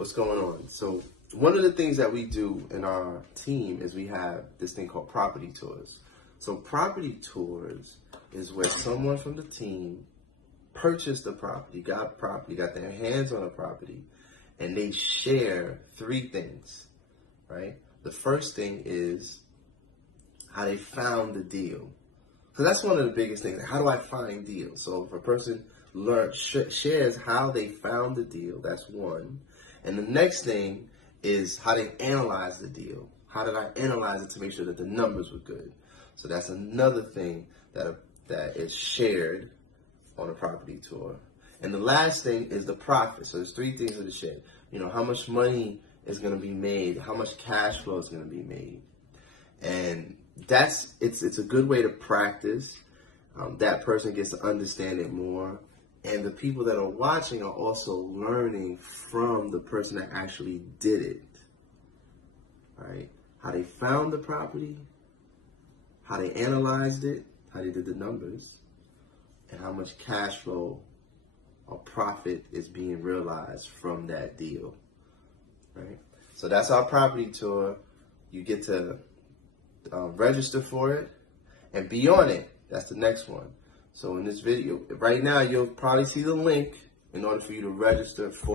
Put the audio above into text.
What's going on? So one of the things that we do in our team is we have this thing called property tours. So property tours is where someone from the team purchased the property, got their hands on a property, and they share three things, right? The first thing is how they found the deal. Because that's one of the biggest things. Like, how do I find deals? So if a person shares how they found the deal, that's one. And the next thing is how they analyze the deal. How did I analyze it to make sure that the numbers were good? So that's another thing that is shared on a property tour. And the last thing is the profit. So there's three things that are shared. You know, how much money is going to be made, how much cash flow is going to be made. And it's a good way to practice. That person gets to understand it more. And the people that are watching are also learning from the person that actually did it, right? How they found the property, how they analyzed it, how they did the numbers, and how much cash flow or profit is being realized from that deal, right? So that's our property tour. You get to register for it and be on it. That's the next one. So in this video, right now, you'll probably see the link in order for you to register for